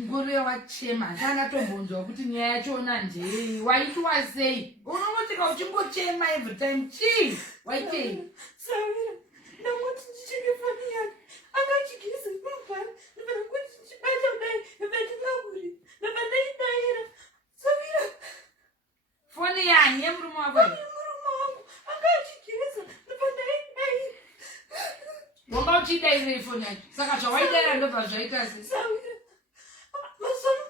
nguri wachema ndakatombonzwa kuti nyaya yachona ndei waitwa sei unomotika uchimbochema every time chii waitei Sawira ndangoti ndichenge foni yake akachigisa kurupara ndipana kuti ndichibata kudai ndipandingakuri ndipandaidaira Sawira foni yani yemurume wako murume wangu akachigisa ndipandaidaira wanga uchidairei foni yake saka zvawaidaira ndobva zvaita sei Sawira masoni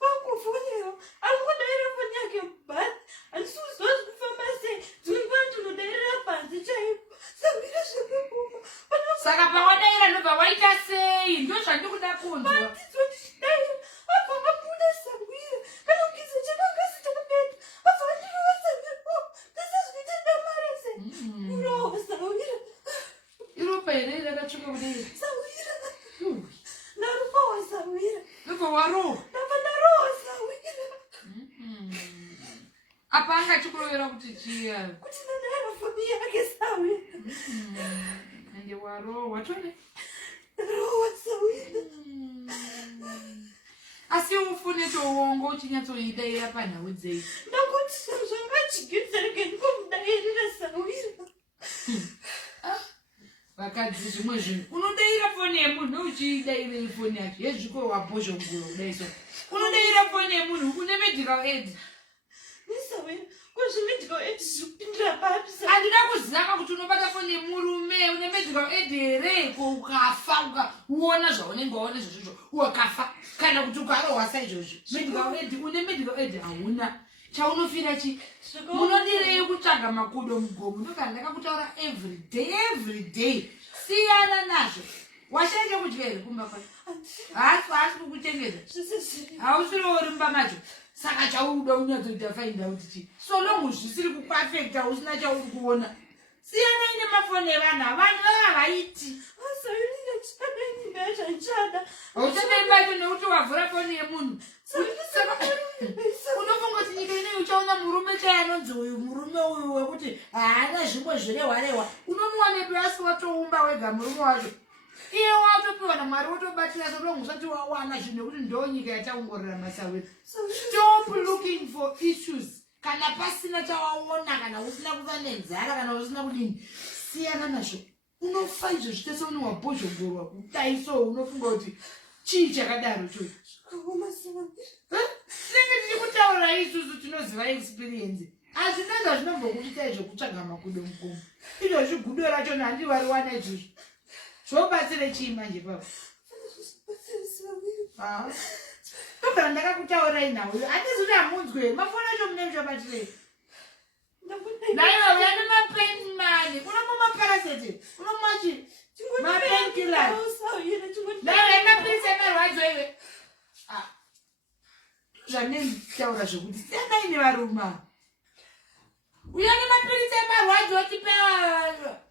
pangufonera angodaira foni yake mubhati handisi kuziva zvekufamba sei dzimwe nguva ndinodairira panze chaipo Sawira zvekubuma saka pawadaira ndobva waita sei ndozvandikuda kunzwa Ndidzo ndichidaira abva abuda Sawira kana kugiza chakangasi chakabeta abva andirova Sawira ndisazvikuita damara sei urowa Sawira iropa here rakatsvuka kudai Sawira narupawa Sawira ndobva warohwa ndabva ndarowa Sawira apa angachikurovera kuti chiya kuti ndadaira foni yake Sawira ende warohwa tone ndarowa Sawira asi ufune toongo uchinyatsoidaira panhau dzei ndangoti zvangachigidza rege ndikomudairira Sawira vakadzi zvimwe zvinhu unodaira foni yemunhu uchiidairei foni yake yezviko wabhozhonguro kudai so unodaira foni yemunhu une medical aid Sawira kuzvimedical aid zvikupindira papi handida kuzaka kuti unobata foni yemurume une medical aid here ko ukafa ukaona zvaunenge waona izvozvo ukafa kana kuti ukarohwa saizvozvo medical aid une medical aid hauna chaunofira chi munodirei kutsvaga makudo mugomo ndokana ndakakutaura every day siyana nazvo washaike kudya here kumba kwai hasi kukuchengeta hausiriwo uri mumba macho saka chauda unyatsoita find out chi so long zvisiri kuperfecta usina chauri kuona siyana ine mafoni evanhu vanhu vavaiti hauchadai bato nekuti wavhura foni yemunhu unofunga kuti nyika inei uchaona murume chayanonzi uyu murume uyu wekuti haana zvimwe zvirehwarehwa unomuwanepi asi watoumba wega murume wacho iye watopiwa namwari wotobatira solongu usati wawana zvinhu nekuti ndo nyika yataongorera Sawira stop looking for issues kana pasina chawaona kana usina kuva nenzara kana usina kudini siyana nazvo unofa izvo zvitese une wabhozhogorwa kudai so unofunga kuti chii chakadaro cho tinenge tichi kutaura isusu tinoziva experience hazvinanga zvinombokuita izvokutsvaga makudo mugomo izvozvi gudo racho handivariwana izvozvo zvobatsire chii manje pavo tobva ndakakutaurai nhau handisi kuti hamunzwe mafoni acho mune muchabatirei naiva uyane mapen mani unomomaparasete unomachi mapenkilai naiva mapirisi emarwadzo iwe zvanenditaura zvokuti siyanai nevaruma uyane mapirisi emarwadzo tipewa